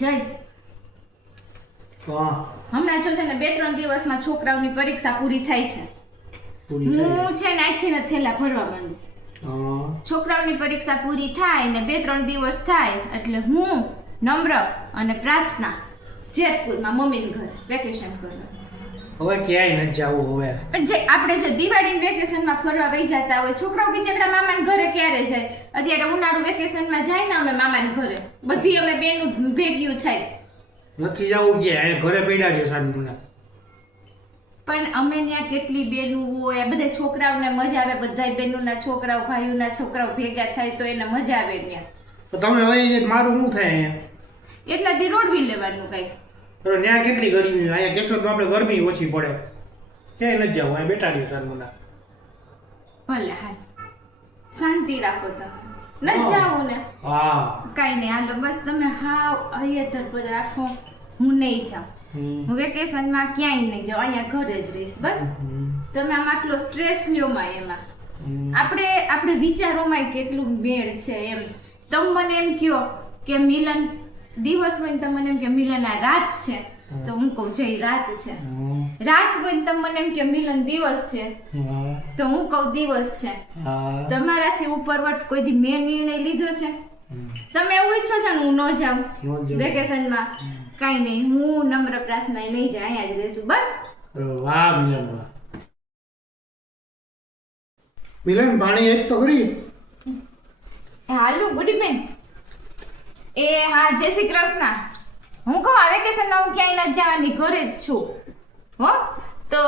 જય હા હમણાં જો છે ને 2-3 દિવસમાં છોકરાઓની પરીક્ષા પૂરી થાય છે. પૂરી થઈ હું છે ને આજથી ને થેલા ભરવા માંડું. હા છોકરાઓની પરીક્ષા પૂરી થાય ને 2-3 દિવસ થાય એટલે હું નમ્ર અને પ્રાર્થના જેતપુરમાં મમ્મીના ઘરે વેકેશન કરવા. હવે ક્યાંય નથી જવું હવે. જે આપણે જો દિવાળીના વેકેશનમાં ફરવા વહી જતા હોય, છોકરાઓ બિચારા મામાના ઘરે ક્યારે જાય? અત્યારે ઉનાળુ વેકેશનમાં જાય ને અમે મામાના ઘરે, બધી અમે બેનું ભેગ્યું થાય. નથી જવું ક્યાંય, અહીંયા ઘરે પડ્યા રહ્યો સાંજ મને. પણ અમે ત્યાં કેટલી બેનું હોય, બધા છોકરાઓને મજા આવે, બધા બેનુંના છોકરાઓ ભાઈઓના છોકરાઓ ભેગા થાય તો એને મજા આવે ત્યાં. તો તમે હવે મારું શું થાય અહીંયા? એટલાથી રોડવી લેવાનું કઈ. અરે ત્યાં કેટલી ગરમી હોય, અહીંયા કેશોદમાં આપણે ગરમી ઓછી પડે. ક્યાંય નથી જવું, અહીંયા બેઠા રહ્યો સાંજ મને. ભલે હાલ શાંતિ રાખો તમે, ન જાવું ને હા કાંઈ નહીં, હાલો બસ તમે હાવ હૈયતર પદ રાખો. હું નહીં જાઉં, હું વેકેશનમાં ક્યાંય નહીં જાઉં, અહીંયા ઘરે જ રહીશ. બસ તમે આમ આટલો સ્ટ્રેસ લ્યો માં એમાં આપણે વિચારોમાં કેટલું મેળ છે એમ. તમે મને એમ કહો કે મિલન દિવસ હોય ને તમે મને એમ કે મિલન આ રાત છે, તો હું કહું જઈ રાત છે. રાત હોય ને તમે મને એમ કે મિલન દિવસ છે, તો હું કહું દિવસ છે. તમારાથી ઉપરવટ કોઈ દી મેં નિર્ણય લીધો છે? તમે એવું ઈચ્છો છો ને હું ન જાઉં વેકેશનમાં? કાંઈ નહીં, હું નમ્ર પ્રાર્થના નહીં જાય, અહીંયા જ રહીશું બસ. વાહ મિલન વાહ. મિલન પાણી એક તો કરી. હાલો ગુડી બેન. એ હા, જય શ્રી કૃષ્ણ. હું કહું આ વેકેશનમાં હું ક્યાંય નથી જવાની, ઘરે જ છું. હો તો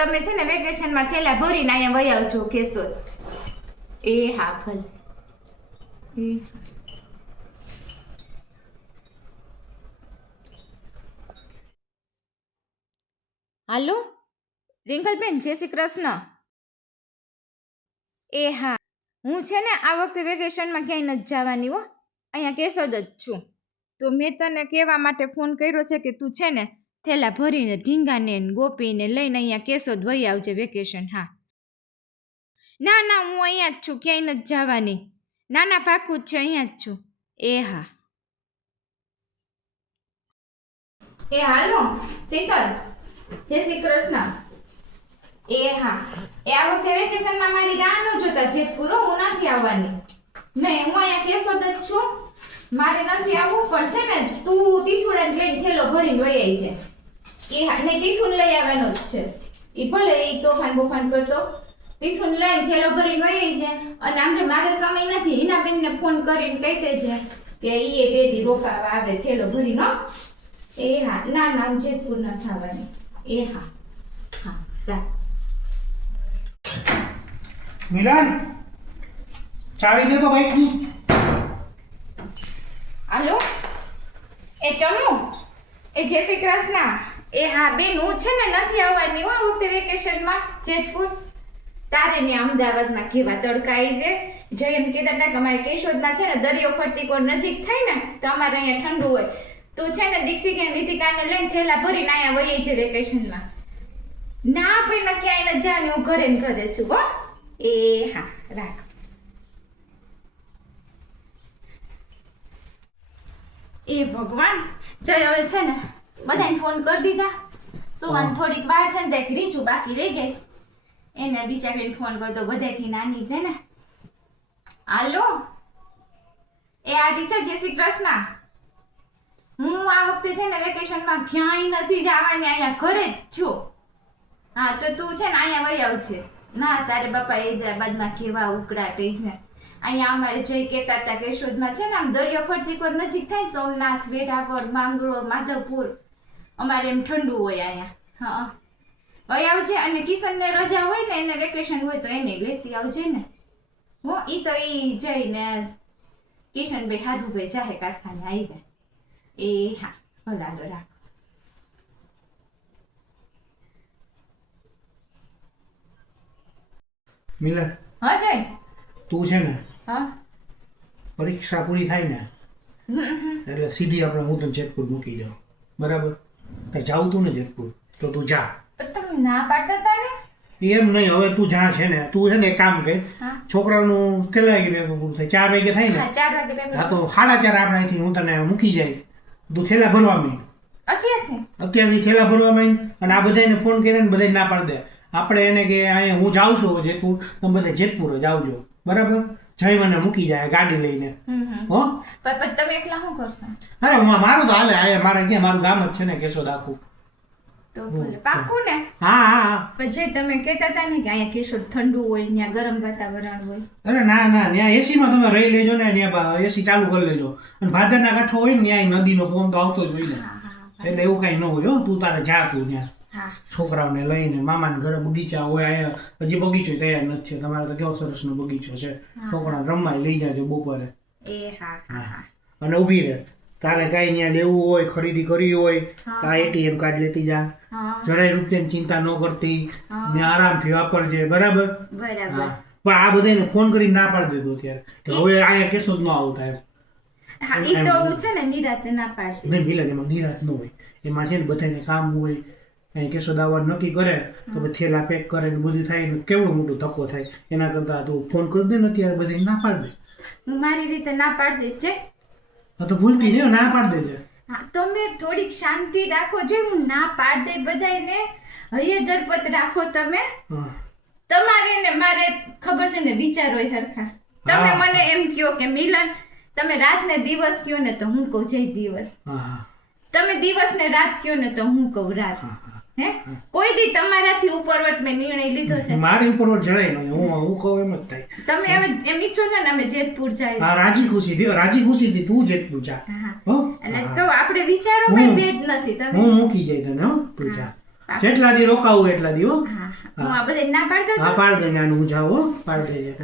તમે છે ને વેકેશનમાં થેલા ભરીને અહીંયા વહી આવજો કેશોદ. એ હા ભલે. એ હાલો રિંકલબેન, જય શ્રી કૃષ્ણ. એ હા, હું છે ને આ વખતે વેકેશનમાં ક્યાંય નથી જવાની હો, અહીંયા કેશોદ જ છું. તો મેં તને કહેવા માટે ફોન કર્યો છે કે તું છે ને થેલા ભરીને ઢીંગાને ગોપીને લઈને અહીંયા કેશોદ વહી આવજે વેકેશન. હા ના ના, હું અહીંયા જ છું, ક્યાંય નથી જવાની. ના ના, પાક્કું જ છે, અહીંયા જ છું. એ હા. એ હાલો શીતલ, જય શ્રી કૃષ્ણ. એ હા, એ આ વખતે વેકેશનમાં મારી રાહ ન જોતા જેતપુર, હું નથી આવવાની. નહીં, હું અહીંયા કેશોદ જ છું, મારે નથી આવવું. પણ છે ને તું તીથુડાને લઈને થેલો ભરીને વહી આવી છે. એ હા, ને તીથુને લઈ આવવાનો જ છે. એ ભલે એ તોફાન બોફાન કરતો, તીથુને લઈને થેલો ભરીને વહી આવી છે. અને આમ જો મારે સમય નથી, હિનાબેનને ફોન કરીને કહી દેજે કે એ બે દી રોકાવા આવે થેલો ભરીને. એ હા, ના ના, હું જેતપુર નથી આવવાની. એ હા હા, રાખ. મિલન ચાવી દે તો બાઈકની. હાલો એ ટનુ, એ જય શ્રી કૃષ્ણ. એ હા બેન, હું છે ને નથી આવવાની હો આ વખતે વેકેશનમાં જેતપુર. તારે ને અમદાવાદમાં કેવા તડકા આવી છે. જય એમ કહેતા હતા કે અમારે કેશોદમાં છે ને દરિયો ફરતી કોઈ નજીક થાય ને તો અમારે અહીંયા ઠંડુ હોય. તું છે ને દીક્ષિકા ને નીતિકાને લઈને થેલા ભરીને અહીંયા વહી છે વેકેશનમાં. ના ભાઈ, ના ક્યાંય ન જાને, હું ઘરે ને ઘરે છું હો. એ હા, રાખ. એ ભગવાન, જય હવે છે ને બધાને ફોન કરી દીધા. સુવાન થોડીક વાર છે ને તે રીચું બાકી રહી ગઈ, એને બિચારીને ફોન કરતો, બધાથી નાની છે ને. હાલો એ આ રીચા, જય શ્રી કૃષ્ણ. હું આ વખતે છે ને વેકેશનમાં ક્યાંય નથી જવાની, અહીંયા ઘરે જ છું. હા તો તું છે ને અહીંયા વહી આવજે. ના તારે બાપા હૈદરાબાદમાં કેવા ઉકળાટ છે. અહીંયા અમારે જઈ કહેતા હતા કેશોદમાં છે ને આમ દરિયો ફરતી કોઈ નજીક થાય, સોમનાથ, વેરાવળ, માંગરોળ, માધવપુર, અમારે એમ ઠંડુ હોય અહીંયા. હા વહી આવજે. અને કિશનને રજા હોય ને, એને વેકેશન હોય તો એને લેતી આવજે ને. હો ઈ તો ઈ જઈને કિશનભાઈ હાડુભાઈ જાહે કારખાને આવી જાય. એ હા, ભલાલો રાખો. મિલન હા જય. તું છે ને હા પરીક્ષા પૂરી થાય ને એટલે સીધી આપણે હું તને જેતપુર મૂકી જાઉં, બરાબર? તારે જાવું તું ને જેતપુર તો તું જા. પણ તમે ના પાડતા હતા ને. એમ નહીં, હવે તું જા છે ને, તું છે ને એક કામ કર, હા છોકરાનું કેટલા વાગે પેપર પૂરું થાય? 4 વાગે થાય ને? હા, 4 વાગે પેપર. હા તો 4:30 આપણે અહીંથી હું તને મૂકી જાય તું થેલા ભરવા માંડ અત્યારથી અત્યારથી થેલા ભરવા માંડ અને આ બધાને ફોન કરીને બધાને ના પાડી દે આપણે એને કે અહીંયા હું જાઉં છું જેતપુર તમે બધા જેતપુર જ આવજો બરાબર જઈ મને મૂકી જાય ગાડી લઈને હો પણ તમે એકલા શું કરશો અરે મારું તો હાલે આયા મારે ક્યાં મારું ગામ જ છે ને કેશોદ આખું તો ભલે પાક્કું ને હા હા પણ જે તમે કહેતા હતા ને કે અહીંયા કેશોદ ઠંડુ હોય ત્યાં ગરમ વાતાવરણ હોય અરે ના ના ત્યાં એસીમાં તમે રહી લેજો ને ત્યાં એસી ચાલુ કરી લેજો અને ભાદરના કાંઠો હોય ને ત્યાં નદીનો ફોન તો આવતો જ હોય ને એટલે એવું કાંઈ ન હોય હો તું તારે જા તું ત્યાં છોકરાઓને લઈને મામાને ઘરે બગીચા હોય અહીંયા હજી બગીચો તૈયાર નથી થયો તમારે તો કેવો સરસનો બગીચો છે છોકરા રમાય લઈ જાજો બપોરે અને ઊભી રહે તારે કાંઈ ત્યાં લેવું હોય ખરીદી કરવી હોય તો આ એટીએમ કાર્ડ લેતી જા જરાય રૂપિયાની ચિંતા ન કરતી ને આરામથી વાપરજે બરાબર હા પણ આ બધાને ફોન કરી ના પાડી દેતો ત્યારે કે હવે અહીંયા કેસો જ ન આવતા એમ ઈ તો હું છે ને નિરાતે ના પાડતી નહીં મિલન એમાં નિરાત ન હોય એમાં છે ને બધાને કામ હોય અહીં કેશોદ આવવાનું નક્કી કરે તો પછી થેલા પેક કરે ને બધું થાય ને કેવડો મોટો ધક્કો થાય એના કરતાં તું ફોન કરી દે ને ત્યારે બધાને ના પાડી દે હું મારી રીતે ના પાડતીશ છે તો ભૂલતી નહીં ના પાડી દેજે હા તમે થોડીક શાંતિ રાખો જો હું ના પાડ દે બધાને હૈયે ધરપત રાખો તમે તમારે ને મારે ખબર છે ને વિચાર હોય હરખા તમે મને એમ કહો કે મિલન તમે રાત ને દિવસ કહો ને તો હું કહું જય દિવસ તમે દિવસ ને રાત કહો ને તો હું કહું રાત હે કોઈ દી તમારાથી ઉપરવટ મેં નિર્ણય લીધો છે મારી ઉપરવટ જરાય નહીં હું કહું એમ જ થાય તમે હવે એમ ઈચ્છો છો ને અમે જેતપુર જાય હા રાજી ખુશી થી તું જેતપુર જા હો અને તો આપણે વિચારો કઈ ભેદ નથી તમે હું મૂકી જાય તને હો તું જા જેટલા દી રોકાવું એટલા દી હો હું આ બધે ના પાડતો હા પાડ દે હું જાઉં હો પાડ દેજે